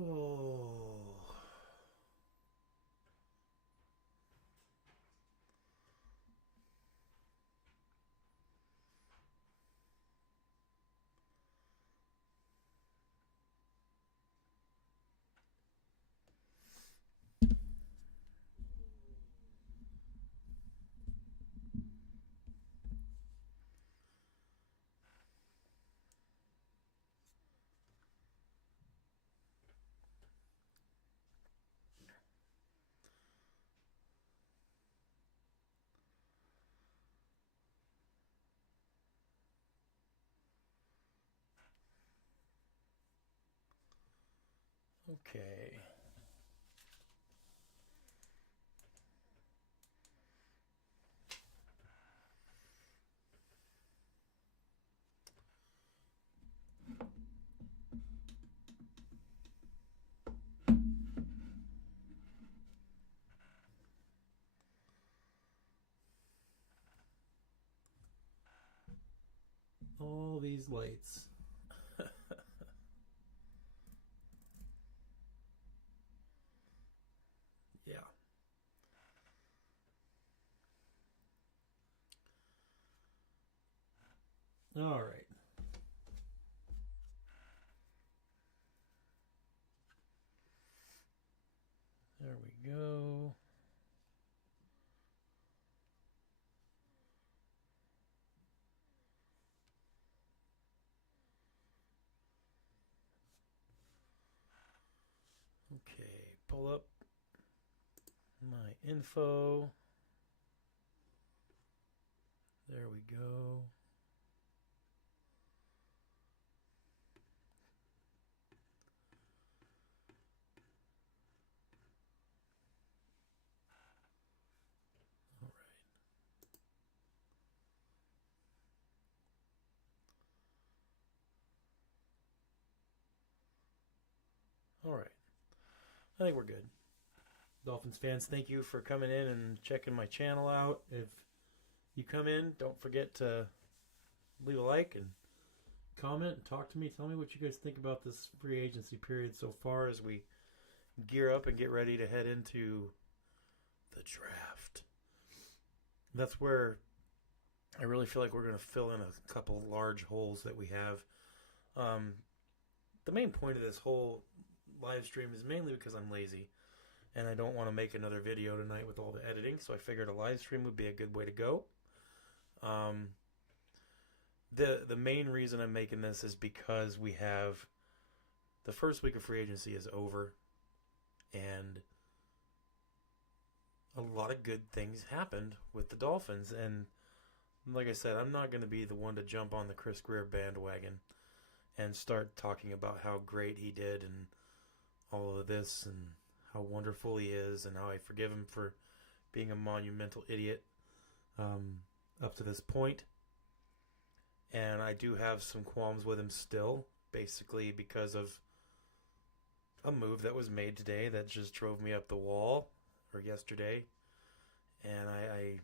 Oh. Okay. All these lights. Yeah. All right. There we go. Okay, pull up my info. There we go. All right. All right. I think we're good. Dolphins fans, thank you for coming in and checking my channel out. If you come in, don't forget to leave a like and comment and talk to me. Tell me what you guys think about this free agency period so far as we gear up and get ready to head into the draft. That's where I really feel like we're going to fill in a couple large holes that we have. The main point of this whole live stream is mainly because I'm lazy and I don't want to make another video tonight with all the editing, so I figured a live stream would be a good way to go. The main reason I'm making this is because we have the first week of free agency is over, and a lot of good things happened with the Dolphins. And like I said, I'm not going to be the one to jump on the Chris Greer bandwagon and start talking about how great he did and all of this and how wonderful he is and how I forgive him for being a monumental idiot up to this point. And I do have some qualms with him still, basically because of a move that was made today that just drove me up the wall, or yesterday. And I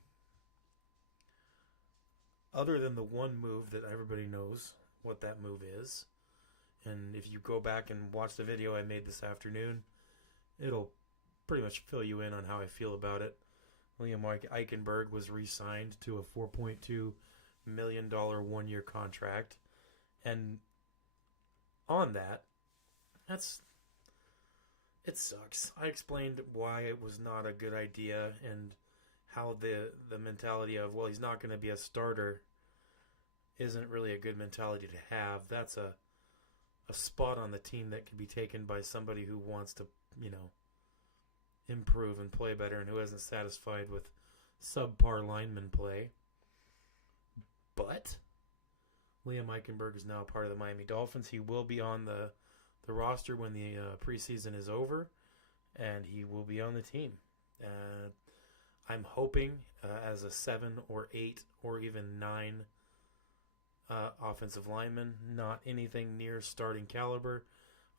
other than the one move that everybody knows what that move is, and if you go back and watch the video I made this afternoon, it'll pretty much fill you in on how I feel about it. Liam Eichenberg was re-signed to a $4.2 million one-year contract, and on that, it sucks. I explained why it was not a good idea and how the mentality of, well, he's not going to be a starter isn't really a good mentality to have. That's a spot on the team that can be taken by somebody who wants to, improve and play better and who isn't satisfied with subpar lineman play. But Liam Eichenberg is now a part of the Miami Dolphins. He will be on the roster when the preseason is over, and he will be on the team. I'm hoping as a 7 or 8 or even 9 offensive lineman, not anything near starting caliber.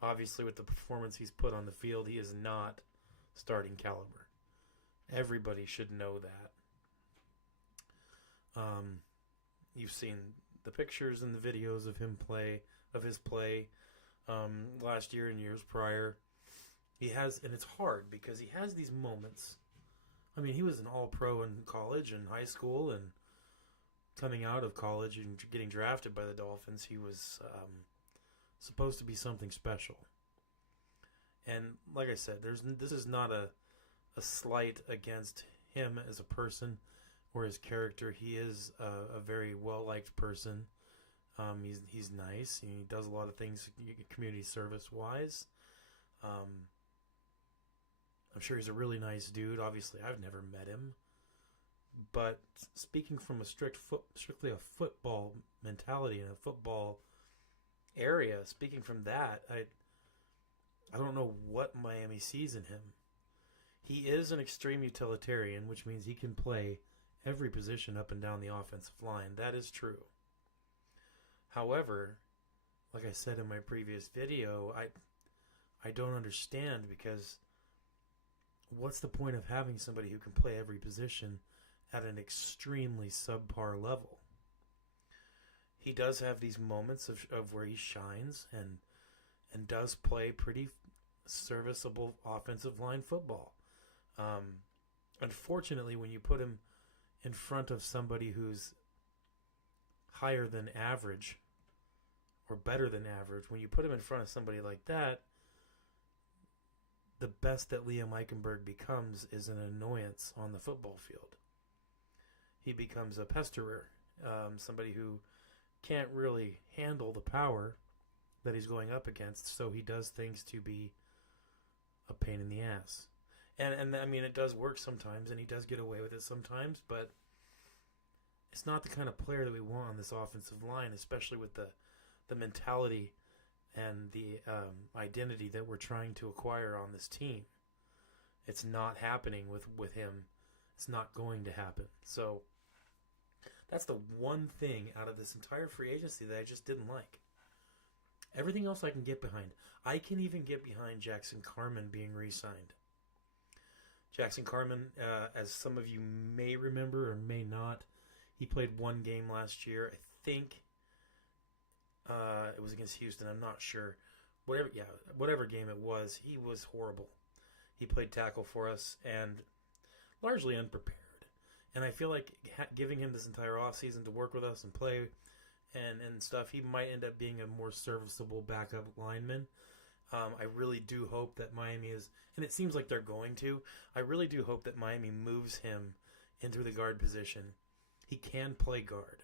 Obviously, with the performance he's put on the field, he is not starting caliber. Everybody should know that. You've seen the pictures and the videos of his play last year and years prior. He has, and it's hard because he has these moments. I mean, he was an all-pro in college and high school, and coming out of college and getting drafted by the Dolphins, he was supposed to be something special. And like I said, this is not a slight against him as a person or his character. He is a very well-liked person. He's nice. He does a lot of things community service-wise. I'm sure he's a really nice dude. Obviously, I've never met him. But speaking from a strictly a football mentality and a football area, speaking from that, I don't know what Miami sees in him. He is an extreme utilitarian, which means he can play every position up and down the offensive line. That is true. However, like I said in my previous video, I don't understand, because what's the point of having somebody who can play every position at an extremely subpar level? He does have these moments of where he shines and does play pretty serviceable offensive line football. Unfortunately, when you put him in front of somebody who's higher than average or better than average, when you put him in front of somebody like that, the best that Liam Eichenberg becomes is an annoyance on the football field. He becomes a pesterer, somebody who can't really handle the power that he's going up against, so he does things to be a pain in the ass. And I mean, it does work sometimes, and he does get away with it sometimes, but it's not the kind of player that we want on this offensive line, especially with the mentality and the identity that we're trying to acquire on this team. It's not happening with him. It's not going to happen. So that's the one thing out of this entire free agency that I just didn't like. Everything else I can get behind. I can even get behind Jackson Carman being re-signed. Jackson Carman, as some of you may remember or may not, he played one game last year. I think it was against Houston. I'm not sure. Whatever game it was, he was horrible. He played tackle for us and largely unprepared. And I feel like giving him this entire offseason to work with us and play and stuff, he might end up being a more serviceable backup lineman. I really do hope that Miami is, and it seems like they're going to, I really do hope that Miami moves him into the guard position. He can play guard.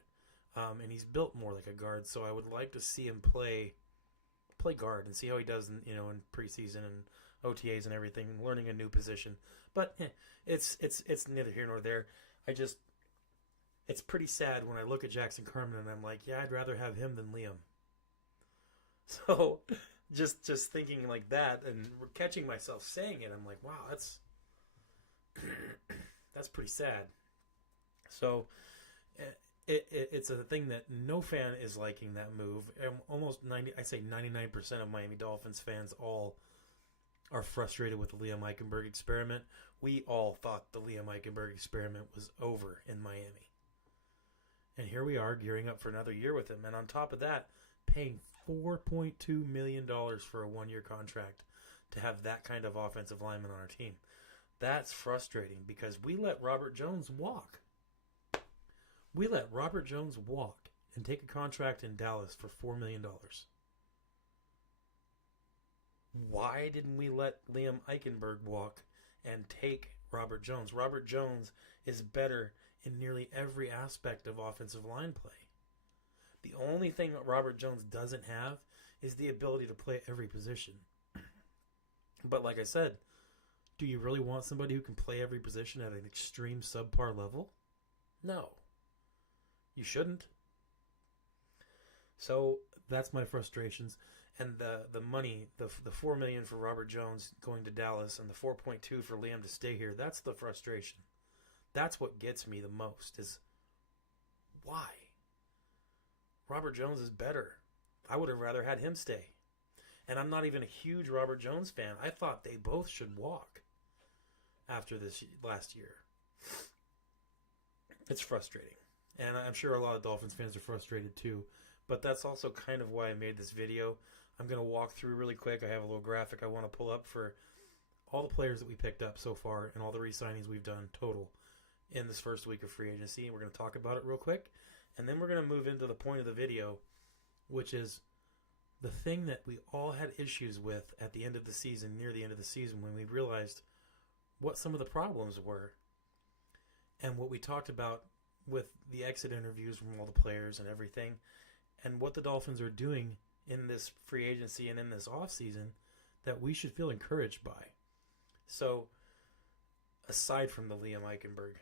And he's built more like a guard, so I would like to see him play guard and see how he does in preseason and OTAs and everything, and learning a new position. But it's neither here nor there. It's pretty sad when I look at Jackson Carman and I'm like, yeah, I'd rather have him than Liam. So just thinking like that and catching myself saying it, I'm like, wow, that's pretty sad. So it's a thing that no fan is liking that move. Almost 99% of Miami Dolphins fans all are frustrated with the Liam Eichenberg experiment. We all thought the Liam Eichenberg experiment was over in Miami. And here we are gearing up for another year with him. And on top of that, paying $4.2 million for a one-year contract to have that kind of offensive lineman on our team. That's frustrating because we let Robert Jones walk. We let Robert Jones walk and take a contract in Dallas for $4 million. Why didn't we let Liam Eichenberg walk and take Robert Jones? Robert Jones is better in nearly every aspect of offensive line play. The only thing that Robert Jones doesn't have is the ability to play every position. But like I said, do you really want somebody who can play every position at an extreme subpar level? No. You shouldn't. So that's my frustrations. And the money, the $4 million for Robert Jones going to Dallas and the $4.2 for Liam to stay here, that's the frustration. That's what gets me the most is why? Robert Jones is better. I would have rather had him stay. And I'm not even a huge Robert Jones fan. I thought they both should walk after this last year. It's frustrating. And I'm sure a lot of Dolphins fans are frustrated too. But that's also kind of why I made this video. I'm going to walk through really quick. I have a little graphic I want to pull up for all the players that we picked up so far and all the re-signings we've done total in this first week of free agency. We're going to talk about it real quick, and then we're going to move into the point of the video, which is the thing that we all had issues with at the end of the season, near the end of the season, when we realized what some of the problems were and what we talked about with the exit interviews from all the players and everything, and what the Dolphins are doing in this free agency and in this offseason that we should feel encouraged by. So, aside from the Liam Eichenberg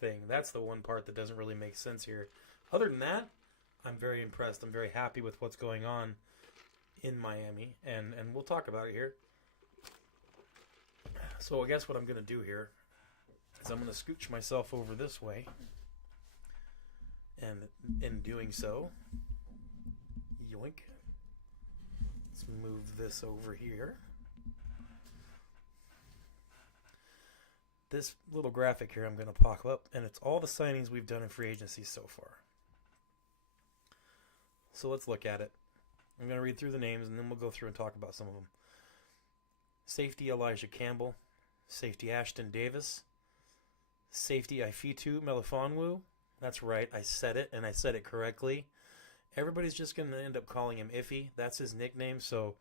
thing, that's the one part that doesn't really make sense here. Other than that, I'm very impressed. I'm very happy with what's going on in Miami, and we'll talk about it here. So I guess what I'm going to do here is I'm going to scooch myself over this way, and in doing so, yoink, let's move this over here. This little graphic here I'm going to pop up, and it's all the signings we've done in free agency so far. So let's look at it. I'm going to read through the names, and then we'll go through and talk about some of them. Safety Elijah Campbell. Safety Ashton Davis. Safety Ifeatu Melifonwu. That's right, I said it, and I said it correctly. Everybody's just going to end up calling him Iffy. That's his nickname, so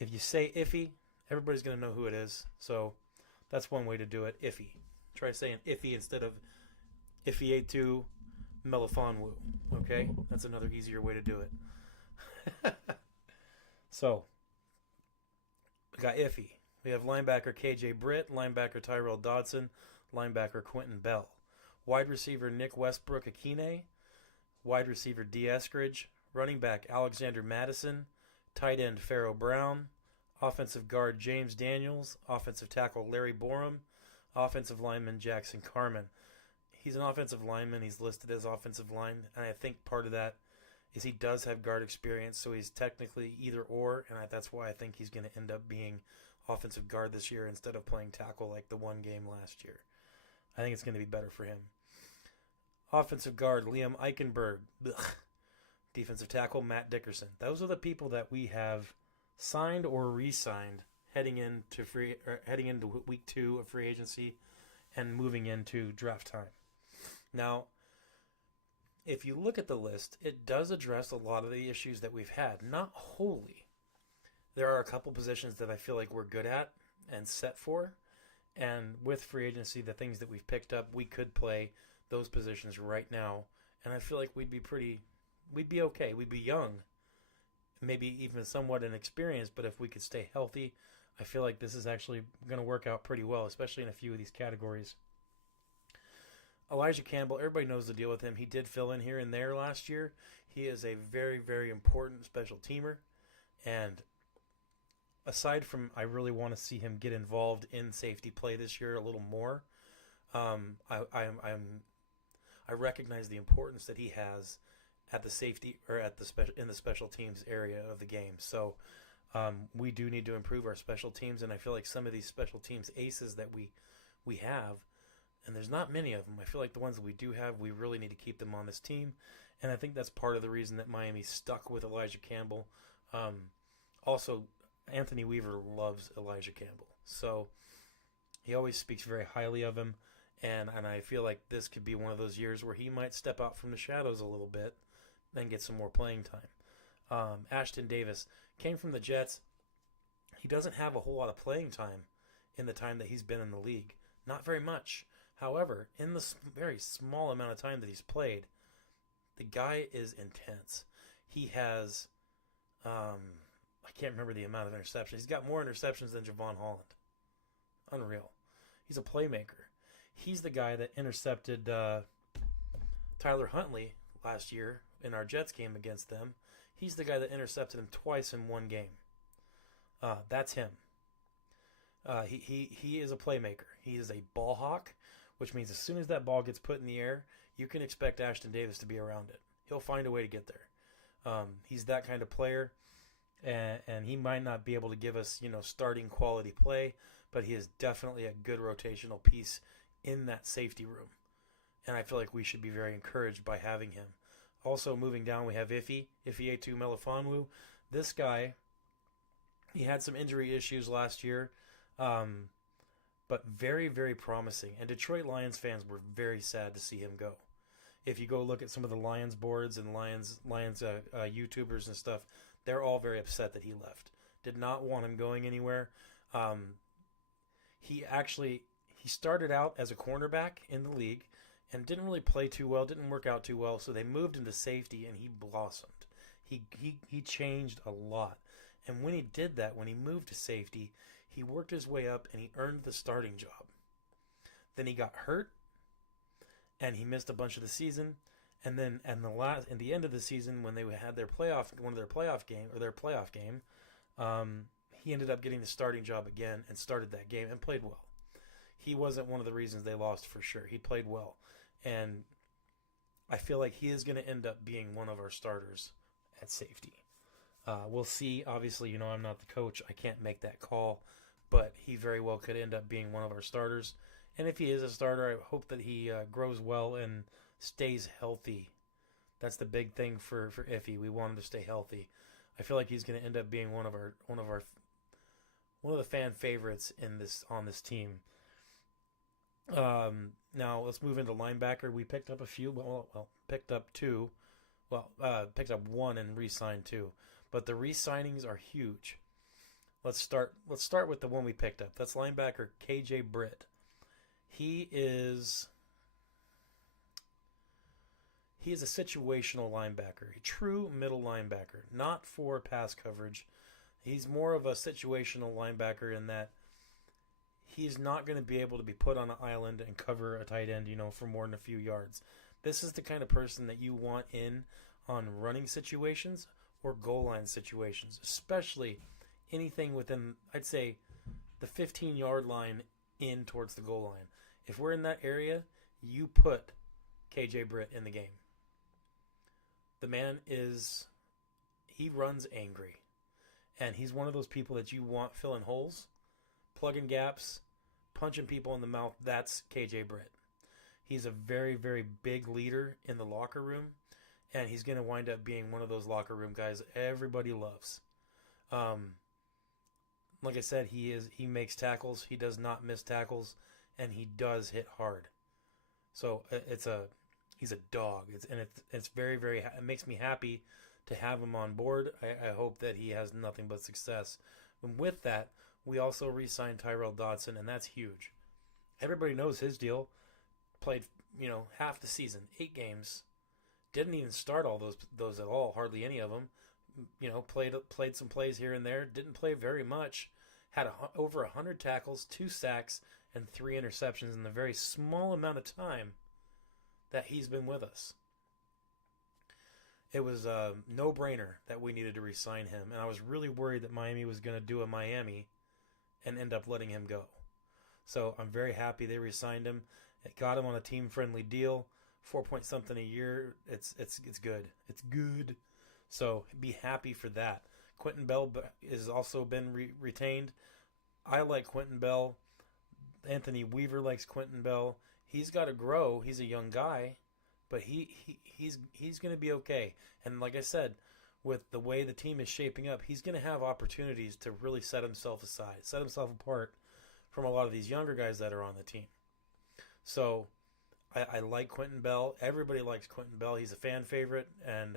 if you say Iffy, everybody's going to know who it is. So that's one way to do it, Iffy. Try saying Iffy instead of Ifeatu Melifonwu. Okay? That's another easier way to do it. So, we got Iffy. We have linebacker KJ Britt, linebacker Tyrell Dodson, linebacker Quentin Bell. Wide receiver Nick Westbrook Akine, wide receiver D. Eskridge, running back Alexander Madison, tight end Pharaoh Brown, offensive guard James Daniels, offensive tackle Larry Borum, offensive lineman Jackson Carman. He's an offensive lineman. He's listed as offensive line, and I think part of that is he does have guard experience, so he's technically either or, and that's why I think he's going to end up being offensive guard this year instead of playing tackle like the one game last year. I think it's going to be better for him. Offensive guard Liam Eichenberg. Ugh. Defensive tackle Matt Dickerson. Those are the people that we have signed or re-signed heading into week 2 of free agency and moving into draft time. Now, if you look at the list, it does address a lot of the issues that we've had. Not wholly. There are a couple positions that I feel like we're good at and set for. And with free agency, the things that we've picked up, we could play those positions right now. And I feel like we'd be okay. We'd be young, maybe even somewhat inexperienced, but if we could stay healthy, I feel like this is actually going to work out pretty well, especially in a few of these categories. Elijah Campbell, everybody knows the deal with him. He did fill in here and there last year. He is a very, very important special teamer. And aside from I really want to see him get involved in safety play this year a little more, I recognize the importance that he has at the safety or at the in the special teams area of the game. So we do need to improve our special teams, and I feel like some of these special teams aces that we have, and there's not many of them. I feel like the ones that we do have, we really need to keep them on this team, and I think that's part of the reason that Miami stuck with Elijah Campbell. Also, Anthony Weaver loves Elijah Campbell, so he always speaks very highly of him, and I feel like this could be one of those years where he might step out from the shadows a little bit and get some more playing time. Ashton Davis came from the Jets. He doesn't have a whole lot of playing time in the time that he's been in the league. Not very much. However, in the very small amount of time that he's played, the guy is intense. He has, I can't remember the amount of interceptions. He's got more interceptions than Javon Holland. Unreal. He's a playmaker. He's the guy that intercepted Tyler Huntley last year in our Jets game against them. He's the guy that intercepted him twice in one game. That's him. He is a playmaker. He is a ball hawk, which means as soon as that ball gets put in the air, you can expect Ashton Davis to be around it. He'll find a way to get there. He's that kind of player, and he might not be able to give us, starting quality play, but he is definitely a good rotational piece in that safety room. And I feel like we should be very encouraged by having him. Also, moving down, we have Ifeatu Melifonwu. This guy, he had some injury issues last year. But very, very promising. And Detroit Lions fans were very sad to see him go. If you go look at some of the Lions boards and Lions YouTubers and stuff, they're all very upset that he left. Did not want him going anywhere. He started out as a cornerback in the league and didn't really play too well, didn't work out too well, so they moved into safety and he blossomed. He changed a lot. And when he did that, when he moved to safety, he worked his way up and he earned the starting job. Then he got hurt and he missed a bunch of the season. And then in the end of the season, when they had their playoff game, he ended up getting the starting job again and started that game and played well. He wasn't one of the reasons they lost for sure. He played well. And I feel like he is going to end up being one of our starters at safety. We'll see. Obviously, I'm not the coach. I can't make that call. But he very well could end up being one of our starters. And if he is a starter, I hope that he grows well and stays healthy. That's the big thing for Iffy. We want him to stay healthy. I feel like he's going to end up being one of the fan favorites on this team. Now let's move into linebacker. We picked up a few. Picked up two. Picked up one and re-signed two. But the re-signings are huge. Let's start with the one we picked up. That's linebacker KJ Britt. He is a situational linebacker, a true middle linebacker, not for pass coverage. He's more of a situational linebacker in that he's not going to be able to be put on an island and cover a tight end, for more than a few yards. This is the kind of person that you want in on running situations or goal line situations, especially anything within, I'd say, the 15-yard line in towards the goal line. If we're in that area, you put KJ Britt in the game. The man he runs angry. And he's one of those people that you want filling holes, plugging gaps, punching people in the mouth. That's KJ Britt. He's a very, very big leader in the locker room, and he's going to wind up being one of those locker room guys everybody loves. Like I said, he makes tackles. He does not miss tackles, and he does hit hard. So he's a dog. It's very, very. It makes me happy to have him on board. I hope that he has nothing but success. And with that, we also re-signed Tyrell Dodson, and that's huge. Everybody knows his deal. Played, half the season, 8 games. Didn't even start all those at all, hardly any of them. Played some plays here and there. Didn't play very much. Had over 100 tackles, 2 sacks, and 3 interceptions in the very small amount of time that he's been with us. It was a no-brainer that we needed to re-sign him, and I was really worried that Miami was going to do a Miami and end up letting him go. So I'm very happy they re-signed him. It got him on a team-friendly deal, 4-point-something a year. It's good. It's good. So be happy for that. Quentin Bell has also been retained. I like Quentin Bell. Anthony Weaver likes Quentin Bell. He's got to grow. He's a young guy, but he's going to be okay. And like I said, with the way the team is shaping up, he's going to have opportunities to really set himself apart from a lot of these younger guys that are on the team. So I like Quentin Bell. Everybody likes Quentin Bell. He's a fan favorite, and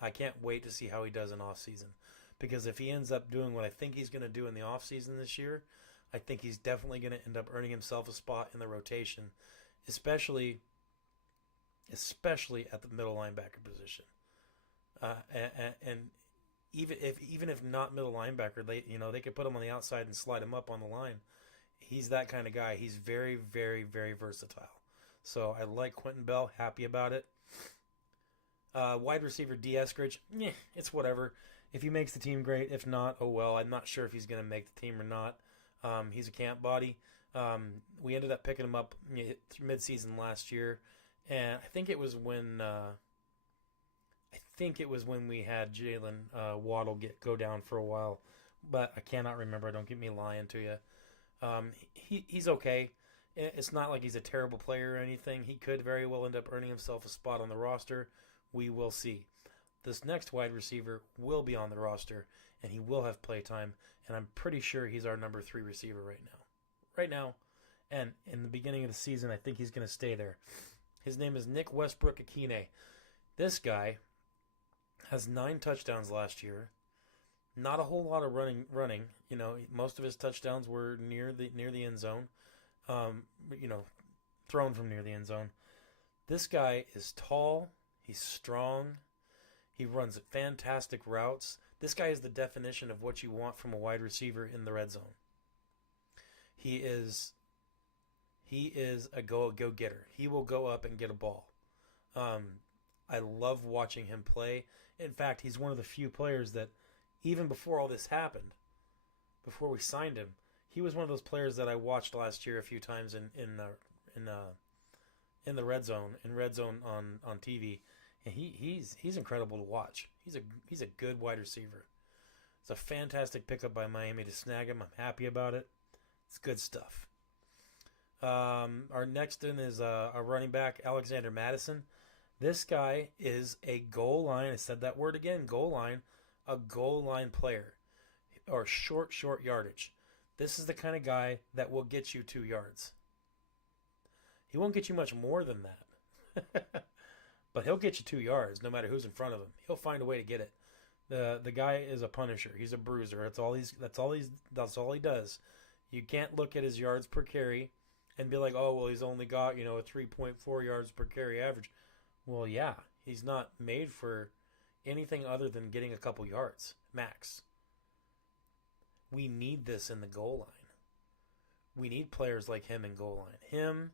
I can't wait to see how he does in offseason. Because if he ends up doing what I think he's going to do in the offseason this year, I think he's definitely going to end up earning himself a spot in the rotation, especially at the middle linebacker position. And even if not middle linebacker, they could put him on the outside and slide him up on the line. He's that kind of guy. He's very, very, very versatile. So I like Quentin Bell. Happy about it. Wide receiver D. Eskridge, it's whatever. If he makes the team, great. If not, oh well. I'm not sure if he's going to make the team or not. He's a camp body. We ended up picking him up mid-season last year, and I think it was when we had Jalen Waddle go down for a while, but I cannot remember. Don't get me lying to you. He's okay. It's not like he's a terrible player or anything. He could very well end up earning himself a spot on the roster. We will see. this next wide receiver will be on the roster, and he will have play time, and I'm pretty sure he's our number 3 receiver right now. Right now, and in the beginning of the season, I think he's going to stay there. His name is Nick Westbrook-Akine. This guy has 9 touchdowns last year. Not a whole lot of running. You know, most of his touchdowns were near the end zone. You know, thrown from near the end zone. This guy is tall. He's strong. He runs fantastic routes. This guy is the definition of what you want from a wide receiver in the red zone. He is a go-getter. He will go up and get a ball. I love watching him play. In fact, he's one of the few players that, even before all this happened, before we signed him, he was one of those players that I watched last year a few times in the red zone on TV, and he's incredible to watch. He's a good wide receiver. It's a fantastic pickup by Miami to snag him. I'm happy about it. It's good stuff. Our next in is our running back, Alexander Madison. This guy is a goal line. I said that word again, goal line. A goal line player, or short yardage. This is the kind of guy that will get you 2 yards. He won't get you much more than that, but he'll get you 2 yards no matter who's in front of him. He'll find a way to get it. The guy is a punisher. He's a bruiser. That's all he does. You can't look at his yards per carry and be like, oh well, he's only got a 3.4 yards per carry average. Well, yeah, he's not made for anything other than getting a couple yards max. We need this in the goal line. We need players like him in goal line. Him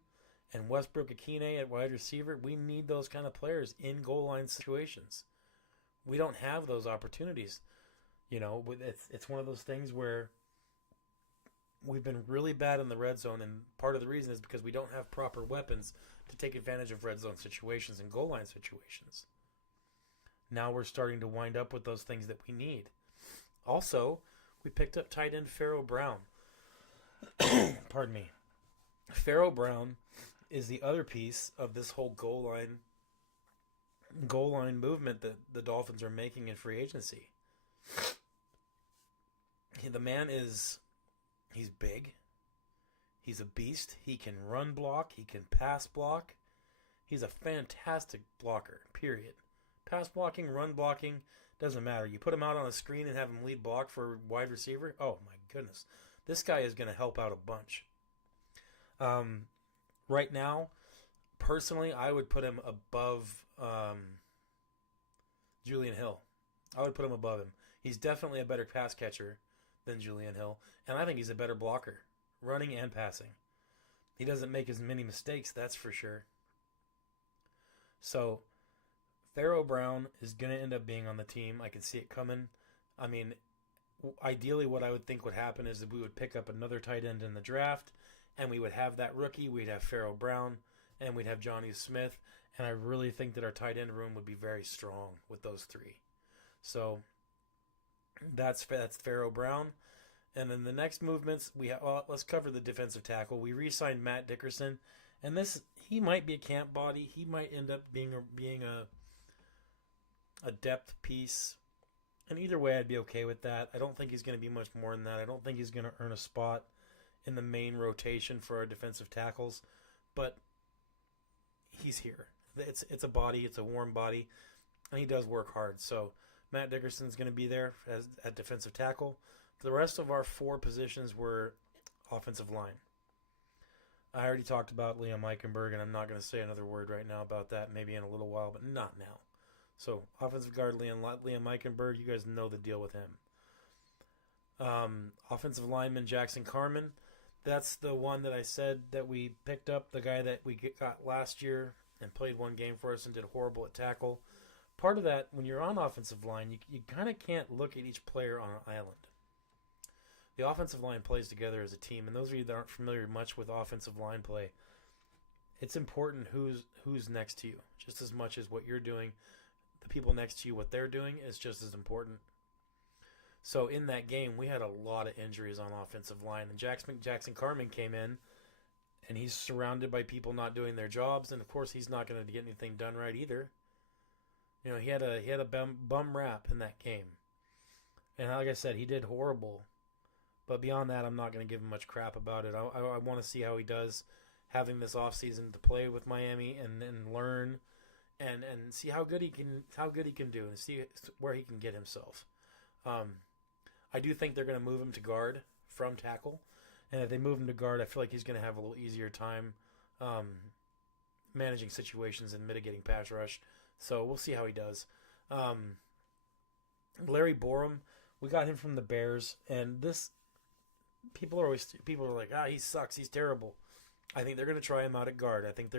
and Westbrook-Akine at wide receiver, we need those kind of players in goal line situations. We don't have those opportunities. It's one of those things where we've been really bad in the red zone, and part of the reason is because we don't have proper weapons to take advantage of red zone situations and goal line situations. Now we're starting to wind up with those things that we need. Also, we picked up tight end Pharaoh Brown. Pardon me. Pharaoh Brown is the other piece of this whole goal line movement that the Dolphins are making in free agency. The man he's big. He's a beast. He can run block. He can pass block. He's a fantastic blocker, period. Pass blocking, run blocking, doesn't matter. You put him out on a screen and have him lead block for a wide receiver. Oh, my goodness. This guy is going to help out a bunch. Right now, personally, I would put him above Julian Hill. I would put him above him. He's definitely a better pass catcher than Julian Hill, and I think he's a better blocker, running and passing. He doesn't make as many mistakes, that's for sure. So, Pharaoh Brown is going to end up being on the team. I can see it coming. I mean, ideally what I would think would happen is that we would pick up another tight end in the draft, and we would have that rookie. We'd have Pharaoh Brown, and we'd have Johnny Smith, and I really think that our tight end room would be very strong with those 3. So that's Pharaoh Brown. And then the next movements, let's cover the defensive tackle. We re-signed Matt Dickerson, and he might be a camp body. He might end up being a depth piece. And either way, I'd be okay with that. I don't think he's going to be much more than that. I don't think he's going to earn a spot in the main rotation for our defensive tackles. But he's here. It's a body. It's a warm body. And he does work hard. So Matt Dickerson's going to be there at defensive tackle. The rest of our 4 positions were offensive line. I already talked about Liam Eichenberg, and I'm not going to say another word right now about that. Maybe in a little while, but not now. So, offensive guard Liam Eichenberg, you guys know the deal with him. Offensive lineman Jackson Carman, that's the one that I said that we picked up, the guy that we got last year and played 1 game for us and did horrible at tackle. Part of that, when you're on offensive line, you kind of can't look at each player on an island. The offensive line plays together as a team, and those of you that aren't familiar much with offensive line play, it's important who's next to you, just as much as what you're doing. The people next to you, what they're doing is just as important. So in that game, we had a lot of injuries on offensive line, and Jackson Carman came in, and he's surrounded by people not doing their jobs, and of course he's not going to get anything done right either. He had a bum rap in that game, and like I said, he did horrible. But beyond that, I'm not going to give him much crap about it. I want to see how he does having this offseason to play with Miami and learn and see how good he can do and see where he can get himself. I do think they're going to move him to guard from tackle, and if they move him to guard, I feel like he's going to have a little easier time managing situations and mitigating pass rush. So we'll see how he does. Larry Borum, we got him from the Bears, and this people are like, he sucks, he's terrible. I think they're going to try him out at guard. I think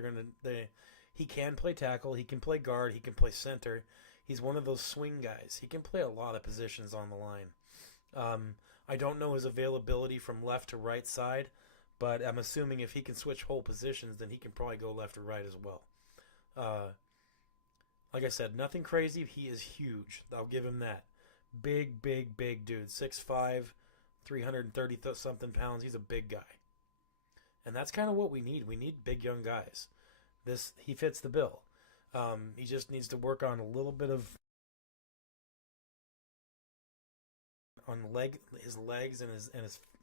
he can play tackle, he can play guard, he can play center. He's one of those swing guys. He can play a lot of positions on the line. I don't know his availability from left to right side, but I'm assuming if he can switch whole positions, then he can probably go left or right as well. Like I said, nothing crazy. He is huge. I'll give him that. Big dude. 6'5", 330-something pounds. He's a big guy. And that's kind of what we need. We need big young guys. He fits the bill. He just needs to work on a little bit of his legs and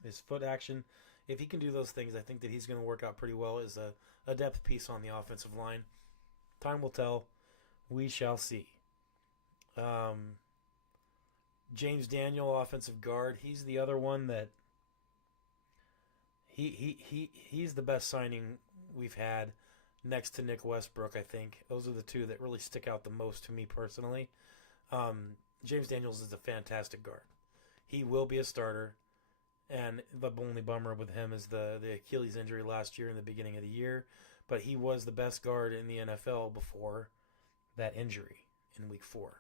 his foot action. If he can do those things, I think that he's going to work out pretty well as a depth piece on the offensive line. Time will tell. We shall see. James Daniel, offensive guard. He's the other one that he's the best signing we've had next to Nick Westbrook, I think. Those are the two that really stick out the most to me personally. James Daniels is a fantastic guard. He will be a starter, and the only bummer with him is the Achilles injury last year in the beginning of the year, but he was the best guard in the NFL before that injury in week 4.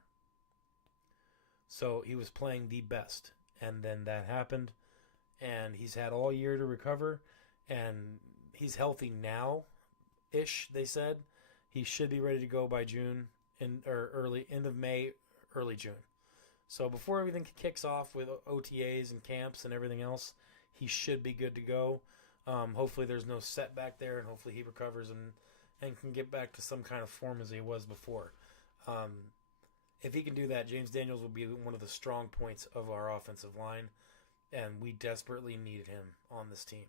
So he was playing the best, and then that happened, and he's had all year to recover, and he's healthy now-ish, they said. He should be ready to go by June, or end of May, early June. So before everything kicks off with OTAs and camps and everything else, he should be good to go. Hopefully there's no setback there, and hopefully he recovers and can get back to some kind of form as he was before. If he can do that, James Daniels will be one of the strong points of our offensive line, and we desperately needed him on this team,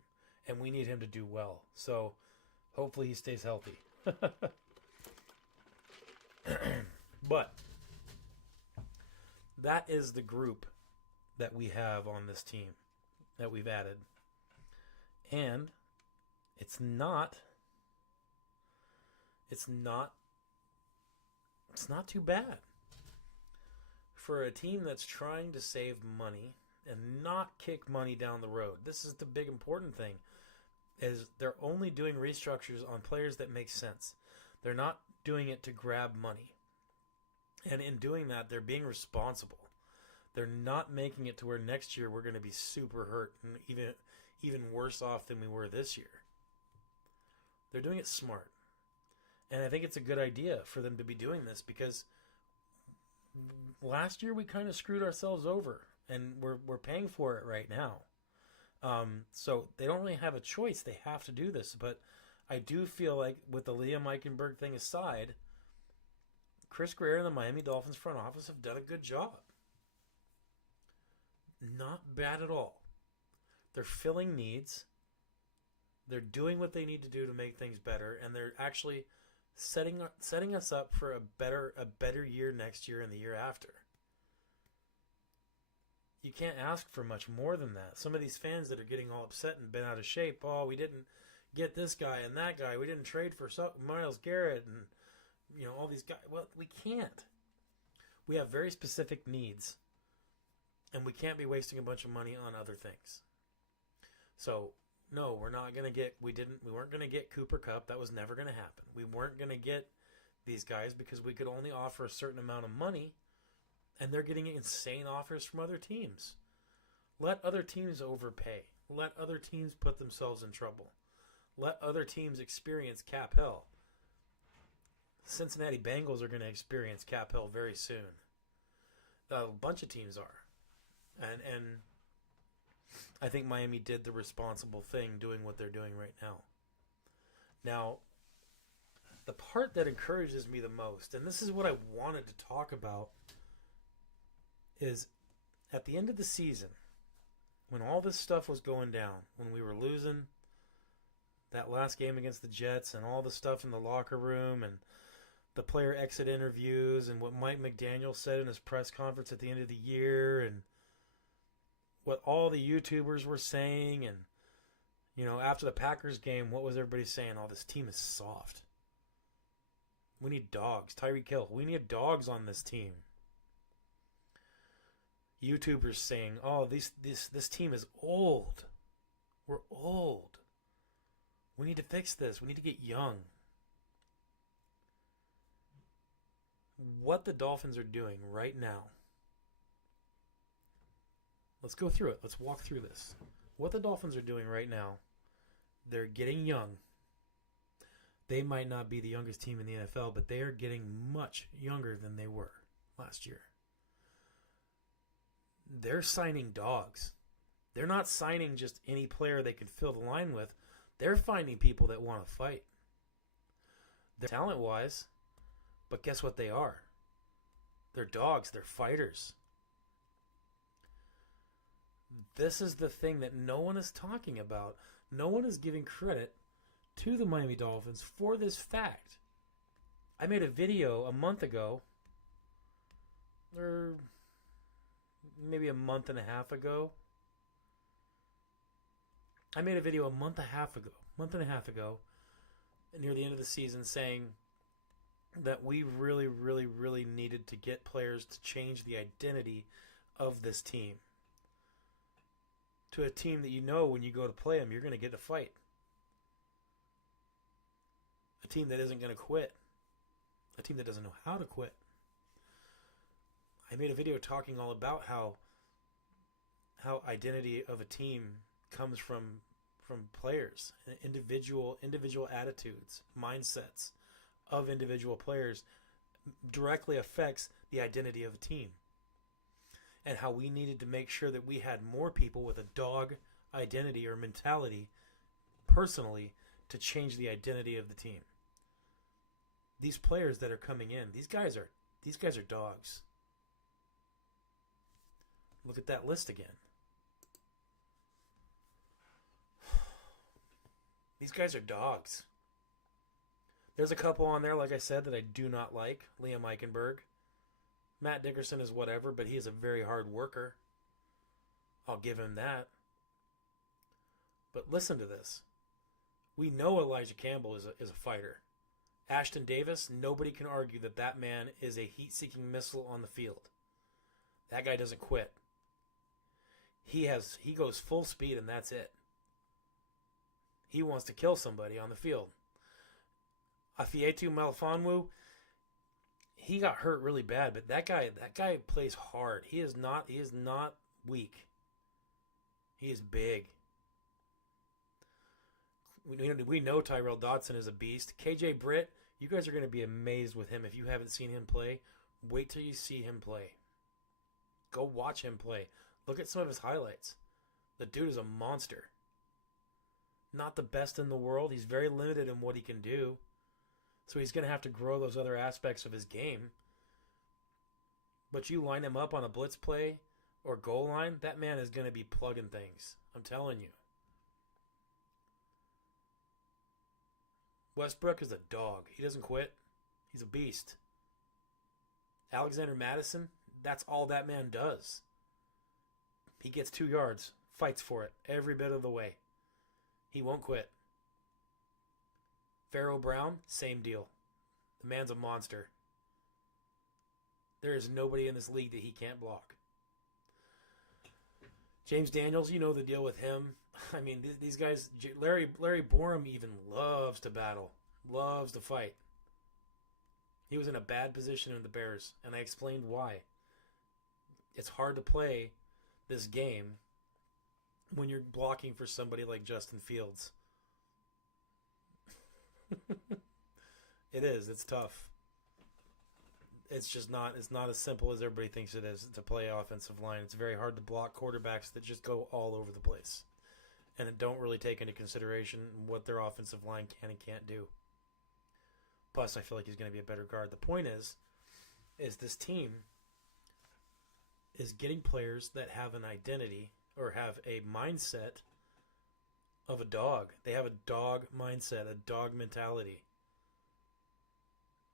and we need him to do well. So hopefully he stays healthy. But that is the group that we have on this team that we've added. And it's not too bad. For a team that's trying to save money and not kick money down the road. This is the big important thing, is they're only doing restructures on players that make sense. They're not doing it to grab money. And in doing that, they're being responsible. They're not making it to where next year we're going to be super hurt and even worse off than we were this year. They're doing it smart. And I think it's a good idea for them to be doing this, because last year we kind of screwed ourselves over, and we're paying for it right now. So they don't really have a choice. They have to do this. But I do feel like, with the Liam Eichenberg thing aside, Chris Greer and the Miami Dolphins front office have done a good job. Not bad at all. They're filling needs. They're doing what they need to do to make things better, and they're actually setting us up for a better year next year and the year after. You can't ask for much more than that. Some of these fans that are getting all upset and bent out of shape, we didn't get this guy and that guy, we didn't trade for Myles Garrett and all these guys. Well, we can't. We have very specific needs, and we can't be wasting a bunch of money on other things. So no, we're not going to get, we weren't going to get Cooper Kupp. That was never going to happen. We weren't going to get these guys because we could only offer a certain amount of money, and they're getting insane offers from other teams. Let other teams overpay. Let other teams put themselves in trouble. Let other teams experience cap hell. Cincinnati Bengals are going to experience cap hell very soon. A bunch of teams are. And I think Miami did the responsible thing doing what they're doing right now. Now, the part that encourages me the most, and this is what I wanted to talk about, is at the end of the season, when all this stuff was going down, when we were losing that last game against the Jets and all the stuff in the locker room and the player exit interviews and what Mike McDaniel said in his press conference at the end of the year and what all the YouTubers were saying, and after the Packers game, what was everybody saying? Oh, this team is soft. We need dogs. Tyreek Hill. We need dogs on this team. YouTubers saying, oh, this team is old. We're old. We need to fix this. We need to get young. What the Dolphins are doing right now. Let's go through it. Let's walk through this. What the Dolphins are doing right now, they're getting young. They might not be the youngest team in the NFL, but they are getting much younger than they were last year. They're signing dogs. They're not signing just any player they can fill the line with. They're finding people that want to fight. They're talent-wise, but guess what they are? They're dogs. They're fighters. This is the thing that no one is talking about. No one is giving credit to the Miami Dolphins for this fact. I made a video a month ago, or maybe a month and a half ago. I made a video a month and a half ago, near the end of the season, saying that we really, really, really needed to get players to change the identity of this team to a team that when you go to play them, you're going to get a fight. A team that isn't going to quit. A team that doesn't know how to quit. I made a video talking all about how identity of a team comes from players, individual attitudes, mindsets of individual players directly affects the identity of a team. And how we needed to make sure that we had more people with a dog identity or mentality personally to change the identity of the team. These players that are coming in, these guys are dogs. Look at that list again. These guys are dogs. There's a couple on there, like I said, that I do not like. Liam Eichenberg. Matt Dickerson is whatever, but he is a very hard worker. I'll give him that. But listen to this. We know Elijah Campbell is a fighter. Ashton Davis, nobody can argue that man is a heat-seeking missile on the field. That guy doesn't quit. He goes full speed and that's it. He wants to kill somebody on the field. Afietu Melifonwu, he got hurt really bad, but that guy plays hard. He is not weak. He is big. We know Tyrell Dodson is a beast. KJ Britt, you guys are going to be amazed with him if you haven't seen him play. Wait till you see him play. Go watch him play. Look at some of his highlights. The dude is a monster. Not the best in the world. He's very limited in what he can do. So he's going to have to grow those other aspects of his game. But you line him up on a blitz play or goal line, that man is going to be plugging things. I'm telling you. Westbrook is a dog. He doesn't quit. He's a beast. Alexander Madison, that's all that man does. He gets 2 yards, fights for it every bit of the way. He won't quit. Pharaoh Brown, same deal. The man's a monster. There is nobody in this league that he can't block. James Daniels, you know the deal with him. I mean, these guys, Larry Borum even loves to battle, loves to fight. He was in a bad position in the Bears, and I explained why. It's hard to play this game when you're blocking for somebody like Justin Fields. It is. It's tough. It's just not. It's not as simple as everybody thinks it is to play offensive line. It's very hard to block quarterbacks that just go all over the place, and don't really take into consideration what their offensive line can and can't do. Plus, I feel like he's going to be a better guard. The point is this team is getting players that have an identity or have a mindset of a dog. They have a dog mindset, a dog mentality.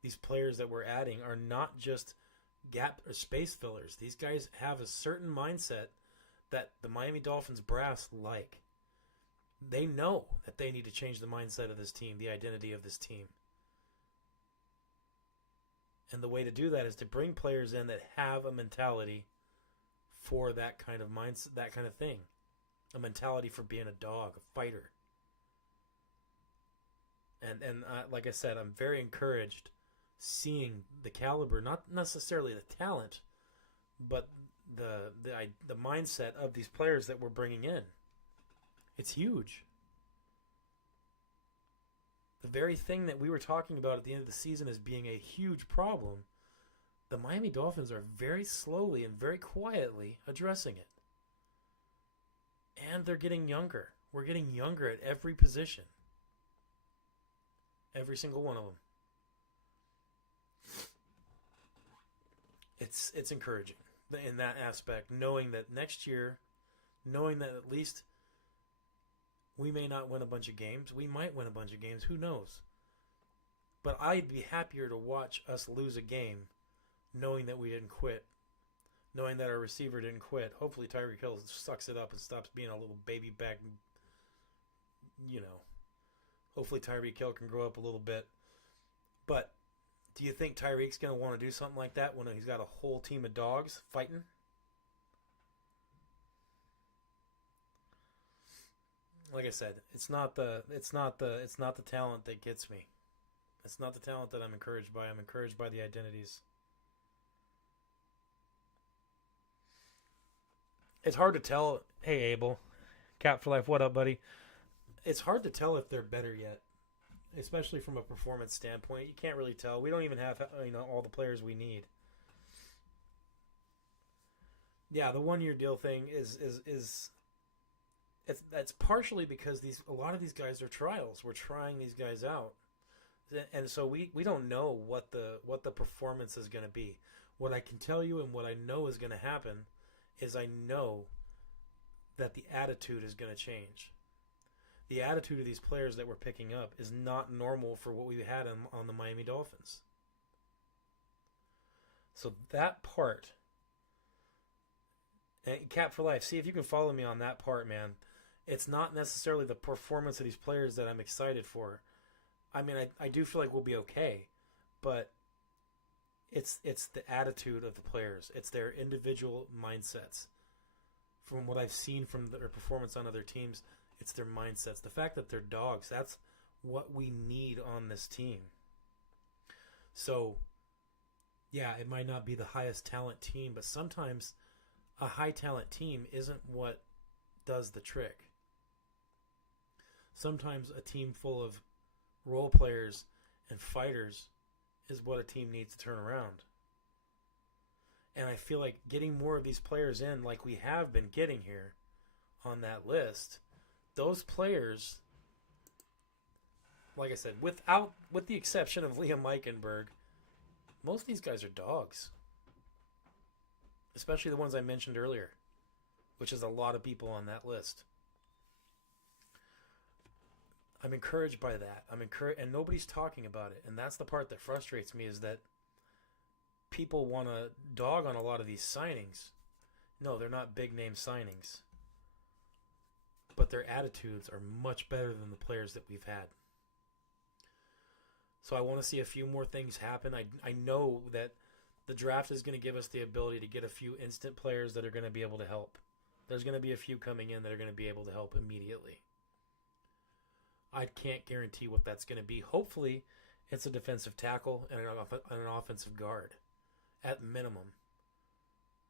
These players that we're adding are not just gap or space fillers. These guys have a certain mindset that the Miami Dolphins brass like. They know that they need to change the mindset of this team, the identity of this team. And the way to do that is to bring players in that have a mentality for that kind of mindset, that kind of thing. A mentality for being a dog, a fighter. And like I said, I'm very encouraged seeing the caliber, not necessarily the talent, but the mindset of these players that we're bringing in. It's huge. The very thing that we were talking about at the end of the season as being a huge problem, the Miami Dolphins are very slowly and very quietly addressing it. And they're getting younger. We're getting younger at every position. Every single one of them. It's encouraging in that aspect, knowing that next year, knowing that at least we may not win a bunch of games. We might win a bunch of games. Who knows? But I'd be happier to watch us lose a game knowing that we didn't quit. Knowing that our receiver didn't quit. Hopefully Tyreek Hill sucks it up and stops being a little baby back. Hopefully Tyreek Hill can grow up a little bit. But do you think Tyreek's going to want to do something like that when he's got a whole team of dogs fighting? Like I said, it's not the talent that gets me. It's not the talent that I'm encouraged by. I'm encouraged by the identities. It's hard to tell. Hey, Abel, Cap for Life, what up, buddy? It's hard to tell if they're better yet, especially from a performance standpoint. You can't really tell. We don't even have all the players we need. Yeah, the 1-year deal thing is that's partially because a lot of these guys are trials. We're trying these guys out, and so we don't know what the performance is going to be. What I can tell you and what I know is going to happen is I know that the attitude is going to change. The attitude of these players that we're picking up is not normal for what we had on the Miami Dolphins. So that part, and Cap for Life, see if you can follow me on that part, man. It's not necessarily the performance of these players that I'm excited for. I mean, I do feel like we'll be okay, but it's the attitude of the players. It's their individual mindsets. From what I've seen from their performance on other teams, it's their mindsets. The fact that they're dogs, that's what we need on this team. So, yeah, it might not be the highest talent team, but sometimes a high talent team isn't what does the trick. Sometimes a team full of role players and fighters is what a team needs to turn around. And I feel like getting more of these players in like we have been getting here on that list, those players, like I said, with the exception of Liam Eichenberg, most of these guys are dogs. Especially the ones I mentioned earlier, which is a lot of people on that list. I'm encouraged by that. And nobody's talking about it. And that's the part that frustrates me, is that people want to dog on a lot of these signings. No, they're not big name signings. But their attitudes are much better than the players that we've had. So I want to see a few more things happen. I know that the draft is going to give us the ability to get a few instant players that are going to be able to help. There's going to be a few coming in that are going to be able to help immediately. I can't guarantee what that's going to be. Hopefully, it's a defensive tackle and an offensive guard. At minimum,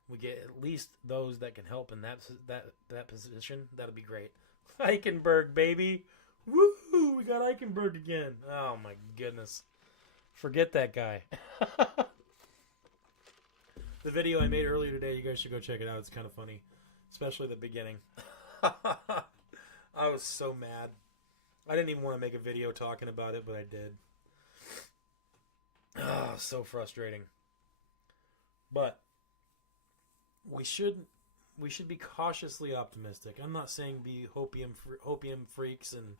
we get at least those that can help in that position. That'll be great. Eichenberg, baby. Woo! We got Eichenberg again. Oh, my goodness. Forget that guy. The video I made earlier today, you guys should go check it out. It's kind of funny, especially the beginning. I was so mad. I didn't even want to make a video talking about it, but I did. Ah, so frustrating. But we should be cautiously optimistic. I'm not saying be hopium freaks and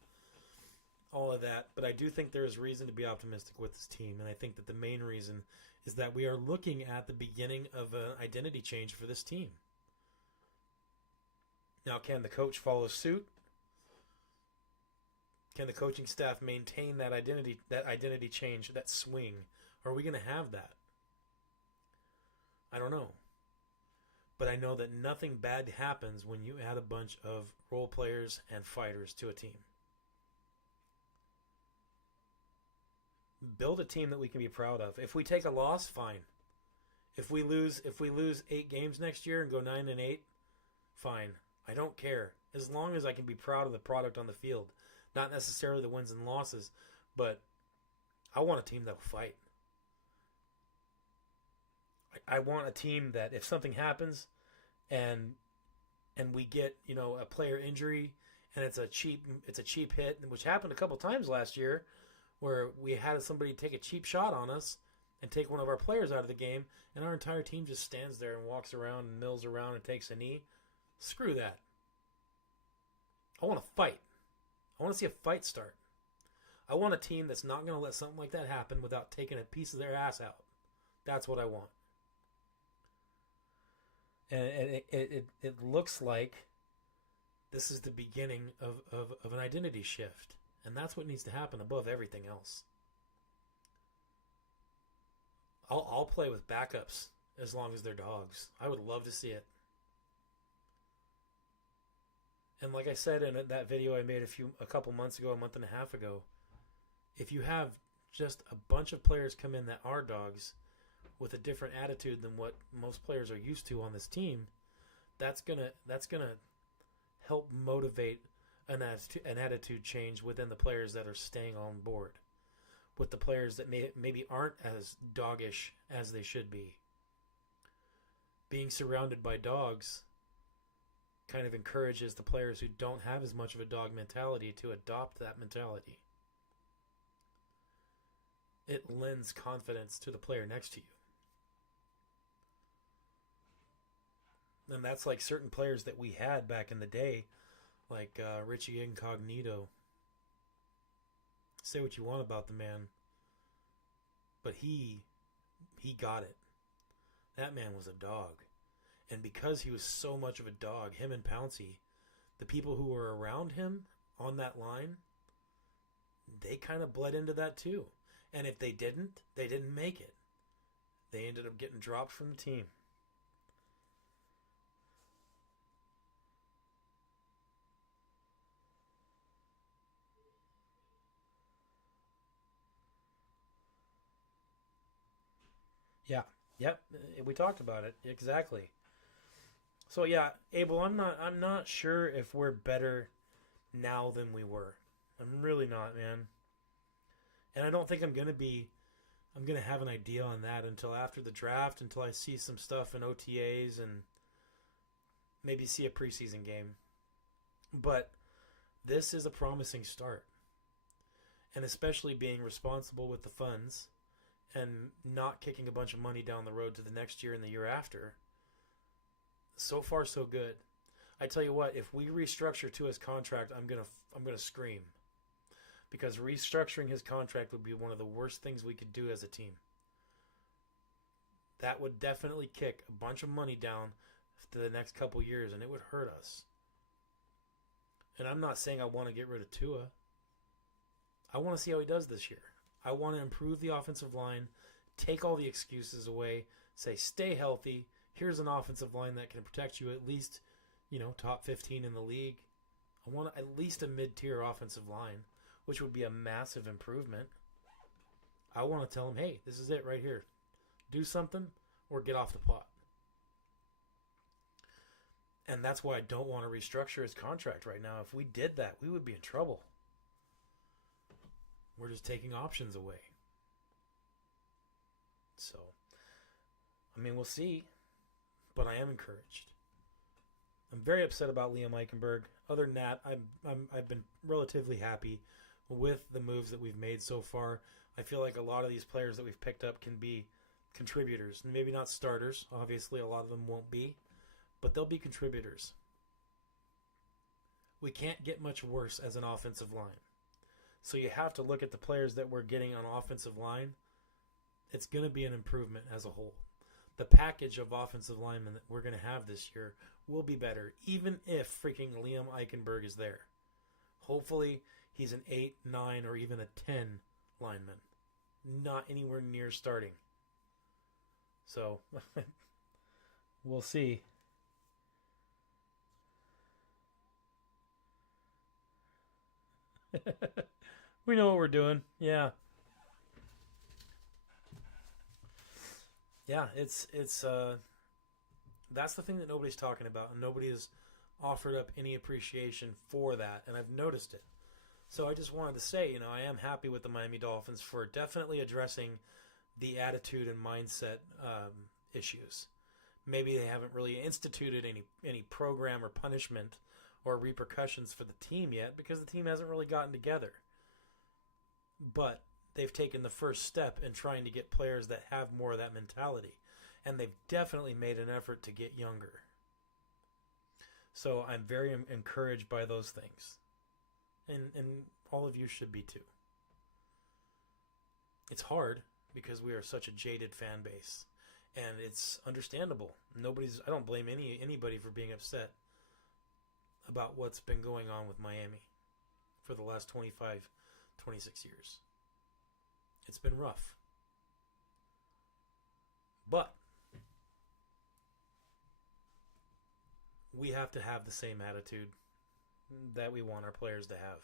all of that, but I do think there is reason to be optimistic with this team, and I think that the main reason is that we are looking at the beginning of an identity change for this team. Now, can the coach follow suit? Can the coaching staff maintain that identity change, that swing? Are we going to have that? I don't know. But I know that nothing bad happens when you add a bunch of role players and fighters to a team. Build a team that we can be proud of. If we take a loss, fine. If we lose 8 games next year and go 9-8, fine. I don't care. As long as I can be proud of the product on the field. Not necessarily the wins and losses, but I want a team that will fight. I want a team that if something happens and we get, a player injury and it's a cheap hit, which happened a couple times last year, where we had somebody take a cheap shot on us and take one of our players out of the game, and our entire team just stands there and walks around and mills around and takes a knee. Screw that. I want to fight. I want to see a fight start. I want a team that's not going to let something like that happen without taking a piece of their ass out. That's what I want. And it looks like this is the beginning of an identity shift. And that's what needs to happen above everything else. I'll play with backups as long as they're dogs. I would love to see it. And like I said in that video I made a couple months ago, a month and a half ago, if you have just a bunch of players come in that are dogs with a different attitude than what most players are used to on this team, that's gonna help motivate an attitude change within the players that are staying on board, with the players that maybe aren't as doggish as they should be. Being surrounded by dogs kind of encourages the players who don't have as much of a dog mentality to adopt that mentality. It lends confidence to the player next to you. And that's like certain players that we had back in the day, like Richie Incognito. Say what you want about the man, but he got it. That man was a dog. And because he was so much of a dog, him and Pouncey, the people who were around him on that line, they kind of bled into that too. And if they didn't make it. They ended up getting dropped from the team. Yeah. Yep. We talked about it. Exactly. So yeah, Abel, I'm not sure if we're better now than we were. I'm really not, man. And I don't think I'm gonna have an idea on that until after the draft, until I see some stuff in OTAs and maybe see a preseason game. But this is a promising start. And especially being responsible with the funds and not kicking a bunch of money down the road to the next year and the year after. So far, so good. I tell you what, if we restructure Tua's contract, I'm gonna scream, because restructuring his contract would be one of the worst things we could do as a team. That would definitely kick a bunch of money down to the next couple years, and it would hurt us. And I'm not saying I want to get rid of Tua. I want to see how he does this year. I want to improve the offensive line, take all the excuses away, say stay healthy. Here's an offensive line that can protect you at least, top 15 in the league. I want at least a mid-tier offensive line, which would be a massive improvement. I want to tell him, hey, this is it right here. Do something or get off the pot. And that's why I don't want to restructure his contract right now. If we did that, we would be in trouble. We're just taking options away. So, we'll see. But I am encouraged. I'm very upset about Liam Eichenberg. Other than that, I've been relatively happy with the moves that we've made so far. I feel like a lot of these players that we've picked up can be contributors. Maybe not starters. Obviously, a lot of them won't be. But they'll be contributors. We can't get much worse as an offensive line. So you have to look at the players that we're getting on offensive line. It's going to be an improvement as a whole. The package of offensive linemen that we're going to have this year will be better, even if freaking Liam Eichenberg is there. Hopefully, he's an 8, 9, or even a 10 lineman. Not anywhere near starting. So, we'll see. We know what we're doing. Yeah. Yeah, it's that's the thing that nobody's talking about, and nobody has offered up any appreciation for that, and I've noticed it. So I just wanted to say, I am happy with the Miami Dolphins for definitely addressing the attitude and mindset issues. Maybe they haven't really instituted any program or punishment or repercussions for the team yet because the team hasn't really gotten together. But they've taken the first step in trying to get players that have more of that mentality. And they've definitely made an effort to get younger. So I'm very encouraged by those things. And all of you should be too. It's hard because we are such a jaded fan base. And it's understandable. I don't blame anybody for being upset about what's been going on with Miami for the last 25, 26 years. It's been rough. But we have to have the same attitude that we want our players to have.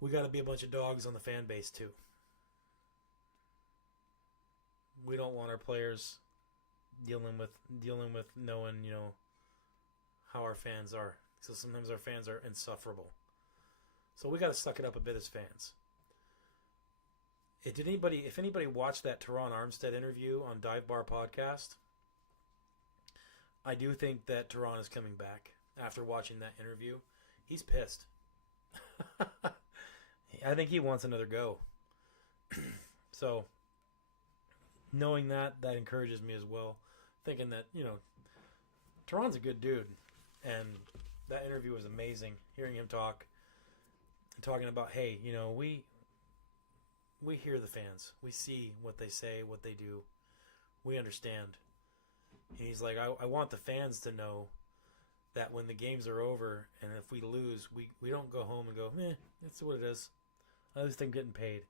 We got to be a bunch of dogs on the fan base too. We don't want our players dealing with knowing, how our fans are. So sometimes our fans are insufferable. So we got to suck it up a bit as fans. If anybody watched that Teron Armstead interview on Dive Bar Podcast, I do think that Teron is coming back after watching that interview. He's pissed. I think he wants another go. So, knowing that encourages me as well. Thinking that, Teron's a good dude. And that interview was amazing. Hearing him talk and talking about, hey, we hear the fans. We see what they say, what they do. We understand. And he's like, I want the fans to know that when the games are over and if we lose, we don't go home and go, that's what it is. At least I'm getting paid.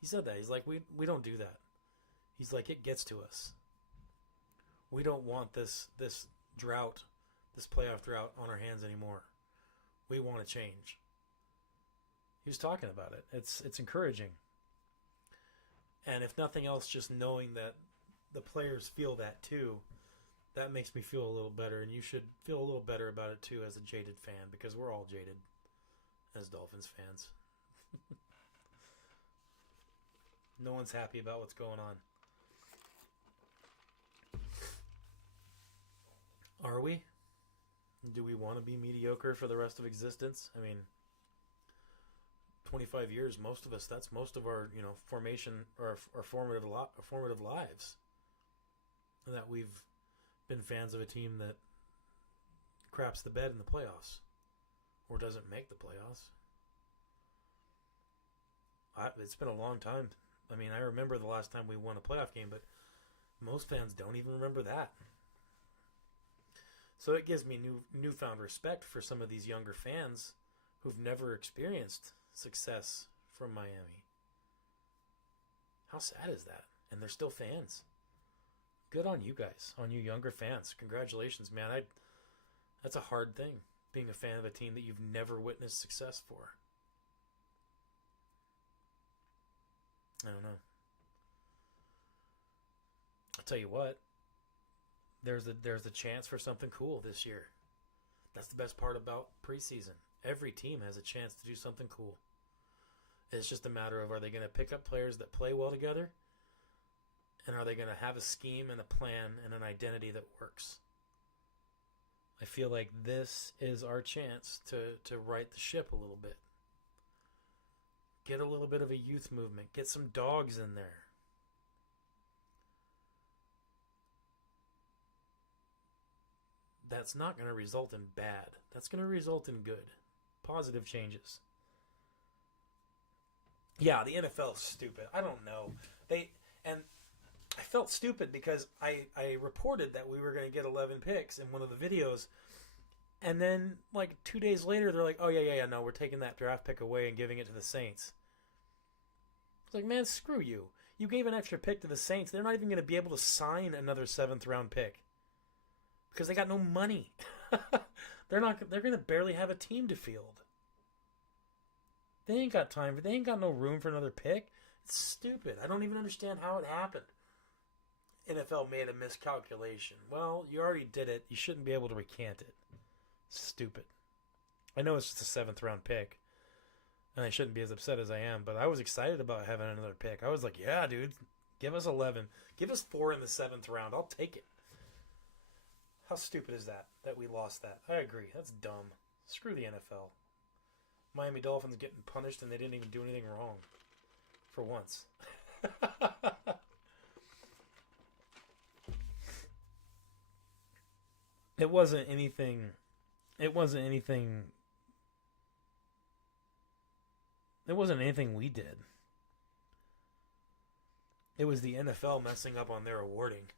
He said that. He's like, we don't do that. He's like, it gets to us. We don't want this drought, this playoff drought on our hands anymore. We want to change. He was talking about it. It's encouraging. And if nothing else, just knowing that the players feel that too, that makes me feel a little better. And you should feel a little better about it too as a jaded fan, because we're all jaded as Dolphins fans. No one's happy about what's going on. Are we? Do we want to be mediocre for the rest of existence? I mean, 25 years, most of us, that's most of our, formation or formative lives. That we've been fans of a team that craps the bed in the playoffs or doesn't make the playoffs. It's been a long time. I mean, I remember the last time we won a playoff game, but most fans don't even remember that. So it gives me newfound respect for some of these younger fans who've never experienced success from Miami. How sad is that? And they're still fans. Good on you guys, on you younger fans. Congratulations, man. That's a hard thing, being a fan of a team that you've never witnessed success for. I don't know. I'll tell you what. There's a chance for something cool this year. That's the best part about preseason. Every team has a chance to do something cool. It's just a matter of, are they going to pick up players that play well together? And are they going to have a scheme and a plan and an identity that works? I feel like this is our chance to right the ship a little bit. Get a little bit of a youth movement. Get some dogs in there. That's not going to result in bad. That's going to result in good. Positive changes. Yeah, the NFL is stupid. I don't know. And I felt stupid because I reported that we were going to get 11 picks in one of the videos. And then, like, 2 days later, they're like, oh, yeah, no, we're taking that draft pick away and giving it to the Saints. It's like, man, screw you. You gave an extra pick to the Saints. They're not even going to be able to sign another 7th-round pick because they got no money. They're going to barely have a team to field. They ain't got time. They ain't got no room for another pick. It's stupid. I don't even understand how it happened. NFL made a miscalculation. Well, you already did it. You shouldn't be able to recant it. Stupid. I know it's just a 7th-round pick, and I shouldn't be as upset as I am, but I was excited about having another pick. I was like, yeah, dude, give us 11. Give us 4 in the 7th round. I'll take it. How stupid is that we lost that? I agree. That's dumb. Screw the NFL. Miami Dolphins getting punished, and they didn't even do anything wrong. For once. It wasn't anything we did. It was the NFL messing up on their awarding.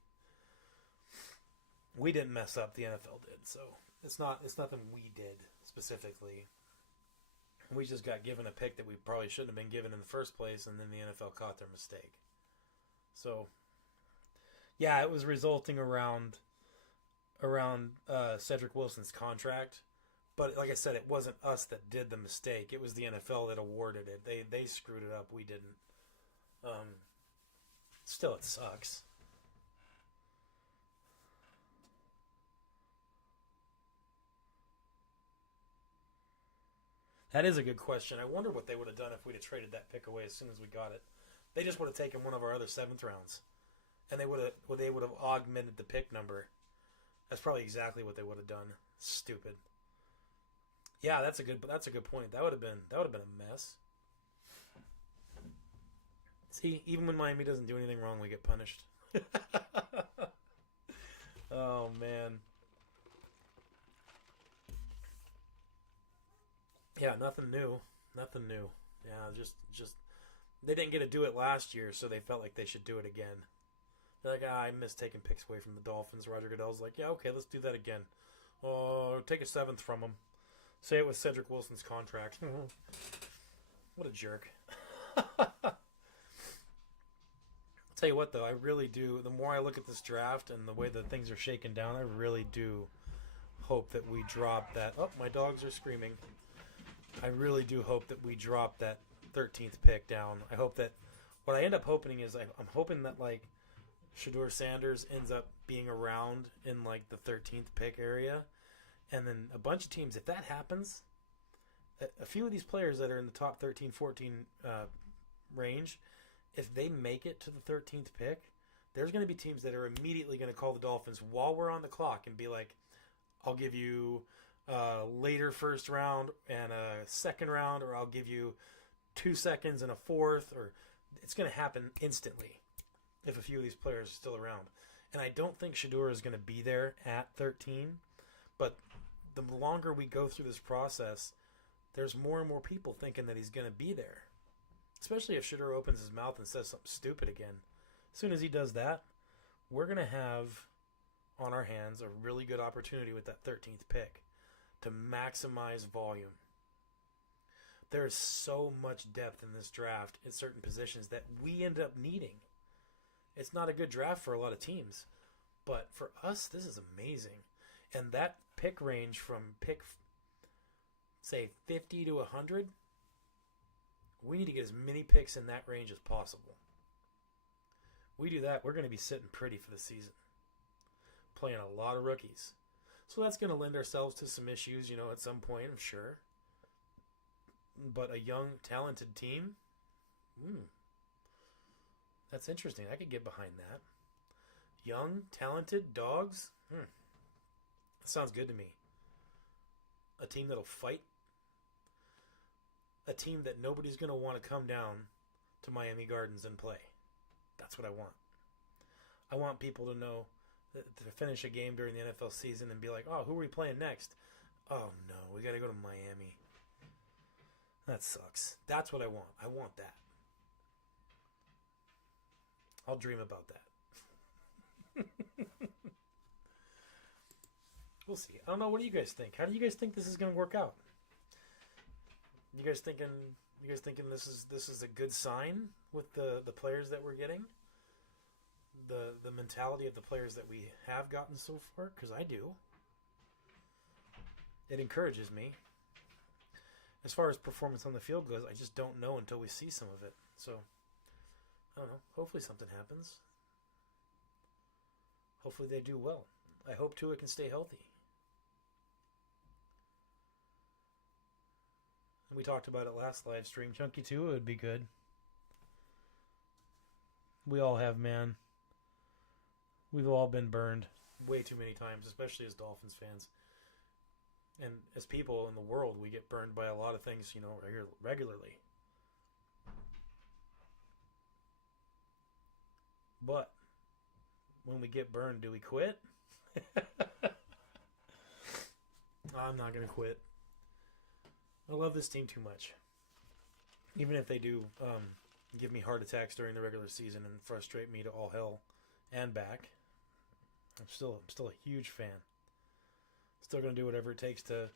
We didn't mess up, the NFL did. So it's nothing we did specifically. We just got given a pick that we probably shouldn't have been given in the first place, and then the NFL caught their mistake. So yeah, it was resulting around Cedric Wilson's contract. But like I said, it wasn't us that did the mistake. It was the NFL that awarded it. They screwed it up. We didn't. Still, it sucks. That is a good question. I wonder what they would have done if we'd have traded that pick away as soon as we got it. They just would have taken one of our other 7th rounds, and they would have augmented the pick number. That's probably exactly what they would have done. Stupid. Yeah, that's a good point. That would have been a mess. See, even when Miami doesn't do anything wrong, we get punished. Oh man. Yeah, nothing new. Yeah, just they didn't get to do it last year, so they felt like they should do it again. They're like, I miss taking picks away from the Dolphins. Roger Goodell's like, yeah, okay, let's do that again. Oh, take a 7th from them. Say it was Cedric Wilson's contract. What a jerk. I'll tell you what, though, I really do. The more I look at this draft and the way that things are shaken down, I really do hope that we drop that. Oh, my dogs are screaming. I really do hope that we drop that 13th pick down. I hope that what I end up hoping is I'm hoping that, like, Shedeur Sanders ends up being around in, like, the 13th pick area. And then a bunch of teams, if that happens, a few of these players that are in the top 13, 14 range, if they make it to the 13th pick, there's going to be teams that are immediately going to call the Dolphins while we're on the clock and be like, I'll give you a later 1st round and a 2nd round, or I'll give you 2 seconds and a 4th, or it's going to happen instantly if a few of these players are still around. And I don't think Shedeur is going to be there at 13, but the longer we go through this process, there's more and more people thinking that he's going to be there. Especially if Shedeur opens his mouth and says something stupid again. As soon as he does that, we're going to have on our hands a really good opportunity with that 13th pick to maximize volume. There is so much depth in this draft in certain positions that we end up needing. It's not a good draft for a lot of teams, but for us, this is amazing. And that pick range from pick, say, 50 to 100, we need to get as many picks in that range as possible. We do that, we're going to be sitting pretty for the season. Playing a lot of rookies. So that's going to lend ourselves to some issues, at some point, I'm sure. But a young, talented team, that's interesting. I could get behind that. Young, talented dogs, that sounds good to me. A team that'll fight. a team that nobody's going to want to come down to Miami Gardens and play. That's what I want. I want people to know, to finish a game during the NFL season and be like, oh, who are we playing next? Oh, no, we got to go to Miami. That sucks. That's what I want. I want that. I'll dream about that. We'll see. I don't know. What do you guys think? How do you guys think this is going to work out? You guys thinking this is a good sign with the players that we're getting? The mentality of the players that we have gotten so far? Because I do. It encourages me. As far as performance on the field goes, I just don't know until we see some of it. So, I don't know. Hopefully something happens. Hopefully they do well. I hope Tua can stay healthy. We talked about it last live stream. Chunky Tua would be good. We all have, man. We've all been burned way too many times, especially as Dolphins fans. And as people in the world, we get burned by a lot of things, regularly. But when we get burned, do we quit? I'm not going to quit. I love this team too much. Even if they do give me heart attacks during the regular season and frustrate me to all hell and back, I'm still a huge fan. Still going to do whatever it takes to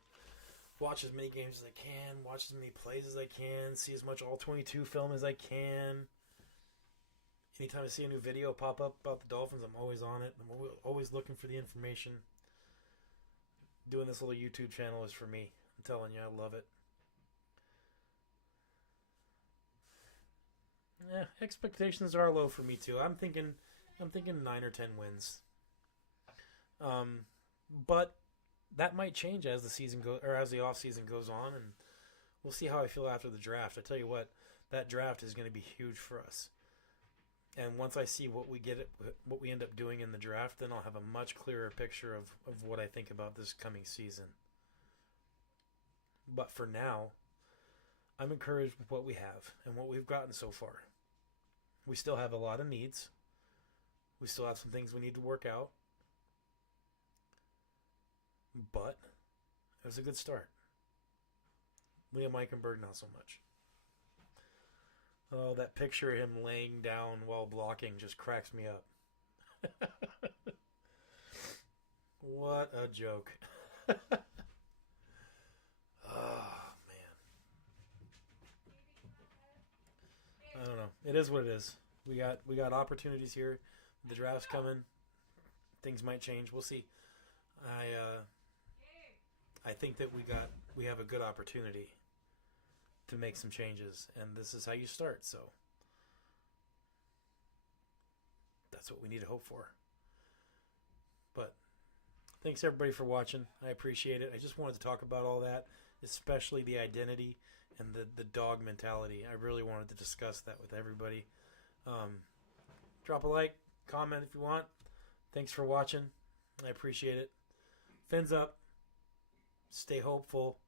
watch as many games as I can, watch as many plays as I can, see as much all-22 film as I can. Anytime I see a new video pop up about the Dolphins, I'm always on it. I'm always looking for the information. Doing this little YouTube channel is for me. I'm telling you, I love it. Yeah, expectations are low for me too. I'm thinking 9 or 10 wins. But that might change as the season as the off season goes on, and we'll see how I feel after the draft. I tell you what, that draft is going to be huge for us. And once I see what we end up doing in the draft, then I'll have a much clearer picture of what I think about this coming season. But for now, I'm encouraged with what we have and what we've gotten so far. We still have a lot of needs. We still have some things we need to work out. But it was a good start. Liam Eichenberg, not so much. Oh, that picture of him laying down while blocking just cracks me up. What a joke. Oh, man. I don't know. It is what it is. We got opportunities here. The draft's coming. Things might change. We'll see. I think that we have a good opportunity to make some changes, and this is how you start. So that's what we need to hope for. But thanks everybody for watching. I appreciate it. I just wanted to talk about all that, especially the identity and the dog mentality. I really wanted to discuss that with everybody. Drop a like, comment if you want. Thanks for watching. I appreciate it. Fins up. Stay hopeful.